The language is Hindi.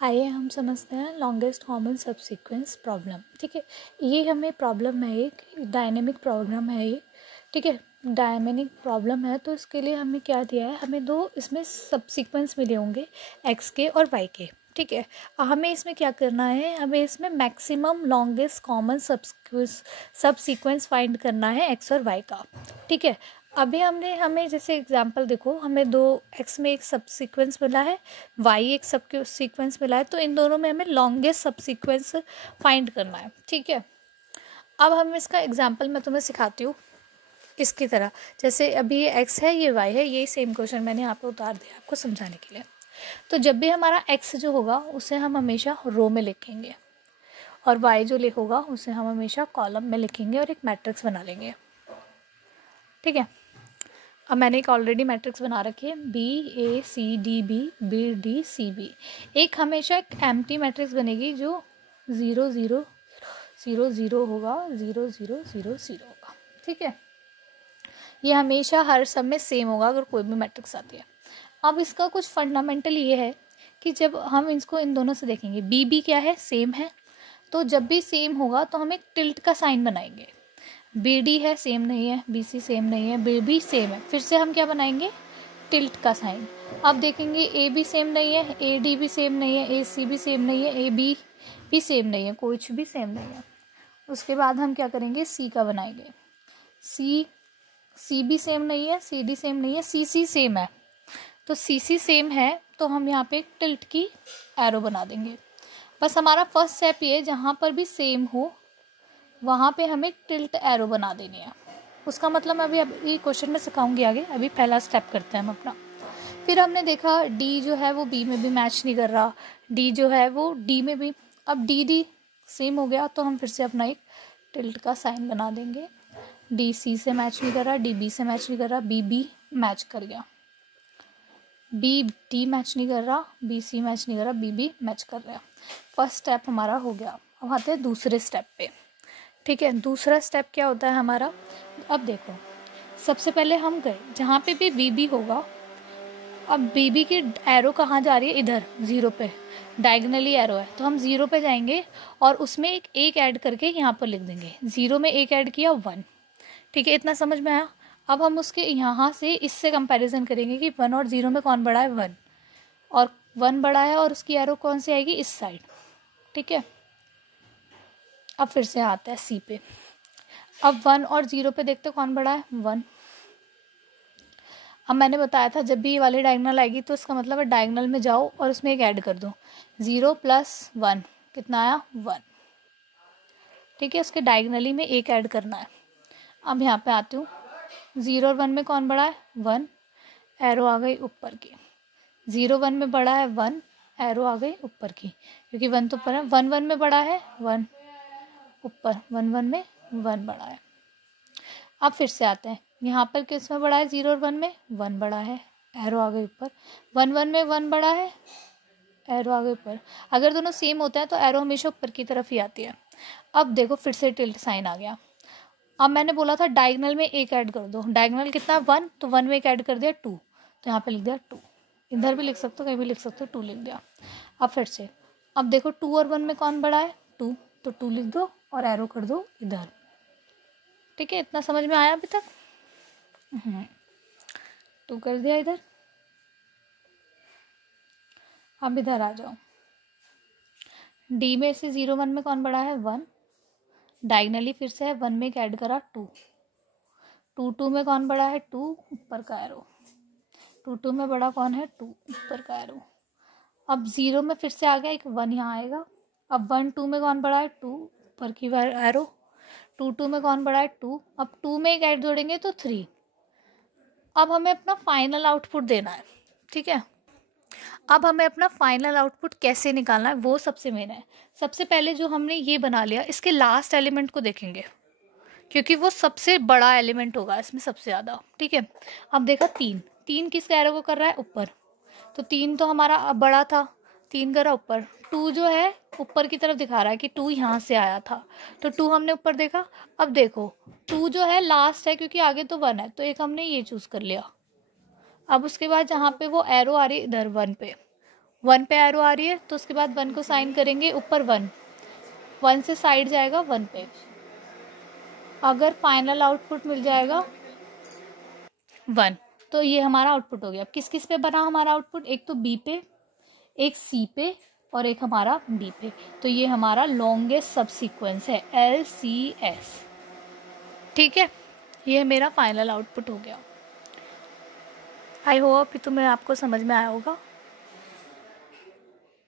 आइए हम समझते हैं लॉन्गेस्ट कॉमन सबसीक्वेंस प्रॉब्लम। ठीक है, ये हमें प्रॉब्लम है, एक डायनेमिक प्रॉब्लम है ये। ठीक है, डायनेमिक प्रॉब्लम है तो इसके लिए हमें क्या दिया है, हमें दो इसमें सबसीक्वेंस मिले होंगे एक्स के और वाई के। ठीक है, हमें इसमें क्या करना है, हमें इसमें maximum longest common subsequence find करना है एक्स और वाई का। ठीक है, अभी हमें जैसे एग्जांपल देखो, हमें दो एक्स में एक सबसीक्वेंस मिला है, वाई एक सब सीक्वेंस मिला है, तो इन दोनों में हमें लॉन्गेस्ट सबसीक्वेंस फाइंड करना है। ठीक है, अब हम इसका एग्जांपल मैं तुम्हें सिखाती हूँ इसकी तरह। जैसे अभी ये एक्स है, ये वाई है, यही सेम क्वेश्चन मैंने यहाँ पे उतार दिया आपको समझाने के लिए। तो जब भी हमारा एक्स जो होगा उसे हम हमेशा रो में लिखेंगे और वाई जो होगा उसे हम हमेशा कॉलम में लिखेंगे और एक मैट्रिक्स बना लेंगे। ठीक है, अब मैंने एक ऑलरेडी मैट्रिक्स बना रखी है, BACDB, एक हमेशा एक एम्प्टी मैट्रिक्स बनेगी जो 0 0 0 0 होगा, 0 0 0 0 होगा। ठीक है, ये हमेशा हर सब में सेम होगा अगर कोई भी मैट्रिक्स आती है। अब इसका कुछ फंडामेंटल ये है कि जब हम इसको इन दोनों से देखेंगे, BB क्या है, सेम है, तो जब भी सेम होगा तो हम एक टिल्ट का साइन बनाएंगे। BD है, सेम नहीं है, BC सेम नहीं है, BB सेम है, फिर से हम क्या बनाएंगे, टिल्ट का साइन। अब देखेंगे AB सेम नहीं है, AD भी सेम नहीं है, AC भी सेम नहीं है, AB भी सेम नहीं है, कुछ भी सेम नहीं है। उसके बाद हम क्या करेंगे, C का बनाएंगे। CB सेम नहीं है, CD सेम नहीं है, CC सेम है, तो CC सेम है तो हम यहाँ पे एक टिल्ट की एरो बना देंगे। बस हमारा फर्स्ट स्टेप ये, जहाँ पर भी सेम हो वहाँ पे हमें टिल्ट एरो बना देनी है। उसका मतलब मैं अभी क्वेश्चन में सिखाऊंगी आगे, अभी पहला स्टेप करते हैं हम अपना। फिर हमने देखा D जो है वो B में भी मैच नहीं कर रहा, D जो है वो D में भी, अब D सेम हो गया तो हम फिर से अपना एक टिल्ट का साइन बना देंगे। D C से मैच नहीं कर रहा, D B से मैच नहीं कर रहा, BB मैच कर गया, B D मैच नहीं कर रहा, B C मैच नहीं कर रहा, BB मैच कर रहा। फर्स्ट स्टेप हमारा हो गया। अब आते हैं दूसरे स्टेप पे। ठीक है, दूसरा स्टेप क्या होता है हमारा, अब देखो सबसे पहले हम गए जहाँ पे भी BB होगा, अब BB की एरो कहाँ जा रही है, इधर 0 पे, डायगनली एरो है तो हम 0 पे जाएंगे और उसमें एक ऐड करके यहाँ पर लिख देंगे। 0 में एक ऐड किया 1। ठीक है, इतना समझ में आया। अब हम उसके यहाँ से इससे कंपैरिजन करेंगे कि 1 और 0 में कौन बड़ा है, 1, और 1 बड़ा है और उसकी एरो कौन सी आएगी, इस साइड। ठीक है, अब फिर से आता है C पे। अब 1 और 0 पे देखते कौन बड़ा है, 1। अब मैंने बताया था जब भी ये वाली डायगोनल आएगी तो इसका मतलब है डायगोनल में जाओ और उसमें एक ऐड कर दो। 0 + 1 कितना आया, 1। ठीक है, उसके डायगोनली में एक ऐड करना है। अब यहाँ पे आती हूँ, 0 और 1 में कौन बड़ा है, 1, एरो आ गई ऊपर की। 0 1 में बड़ा है 1, एरो आ गई ऊपर की, क्योंकि 1 तो ऊपर है। 1 1 में बड़ा है 1, ऊपर 1 1 में 1 बड़ा है। अब फिर से आते हैं, यहाँ पर किस में बड़ा है, 0 और 1 में 1 बड़ा है, एरो आ गई ऊपर। 1 1 में 1 बड़ा है, एरो आ गई ऊपर। अगर दोनों सेम होते हैं तो एरो हमेशा ऊपर की तरफ ही आती है। अब देखो फिर से टिल्ट साइन आ गया। अब मैंने बोला था डायगोनल में एक ऐड कर दो, डायगोनल कितना 1, तो 1 में एक ऐड कर दिया 2, तो यहाँ पे लिख दिया 2। इधर भी लिख सकते हो, कहीं भी लिख सकते हो, 2 लिख दिया। अब फिर से, अब देखो 2 और 1 में कौन बड़ा है, 2, तो 2 लिख दो और एरो कर दो इधर। ठीक है, इतना समझ में आया अभी तक, 2 कर दिया इधर। अब इधर आ जाओ, D में से 0 1 में कौन बड़ा है, 1, डायगोनली फिर से है, 1 में एक ऐड करा 2, 2 2 में कौन बड़ा है, 2, ऊपर का एरो। 2 2 में बड़ा कौन है, 2, ऊपर का एरो। अब 0 में फिर से आ गया एक 1, यहाँ आएगा। अब 1 2 में कौन बड़ा है, 2, ऊपर की एरो। 2 2 में कौन बड़ा है, 2, अब 2 में एक ऐड जोड़ेंगे तो 3। अब हमें अपना फाइनल आउटपुट देना है। ठीक है, अब हमें अपना फाइनल आउटपुट कैसे निकालना है वो सबसे मेन है। सबसे पहले जो हमने ये बना लिया, इसके लास्ट एलिमेंट को देखेंगे क्योंकि वो सबसे बड़ा एलिमेंट होगा इसमें सबसे ज़्यादा। ठीक है, अब देखा 3 किस एरो को कर रहा है, ऊपर, तो 3 तो हमारा बड़ा था, 3 करा ऊपर। 2 जो है ऊपर की तरफ दिखा रहा है कि 2 यहाँ से आया था, तो 2 हमने ऊपर देखा। अब देखो 2 जो है लास्ट है क्योंकि आगे तो 1 है, तो एक हमने ये चूज़ कर लिया। अब उसके बाद जहाँ पे वो एरो आ रही इधर 1 पे, 1 पे एरो आ रही है तो उसके बाद 1 को साइन करेंगे ऊपर 1 से साइड जाएगा 1 पे। अगर फाइनल आउटपुट मिल जाएगा 1 तो ये हमारा आउटपुट हो गया। अब किस किस पे बना हमारा आउटपुट, एक तो बी पे, एक सी पे और एक हमारा डी पे। तो ये हमारा लॉन्गेस्ट सब सीक्वेंस है LCS। ठीक है, ये मेरा फाइनल आउटपुट हो गया। आई होप तुम्हें आपको समझ में आया होगा।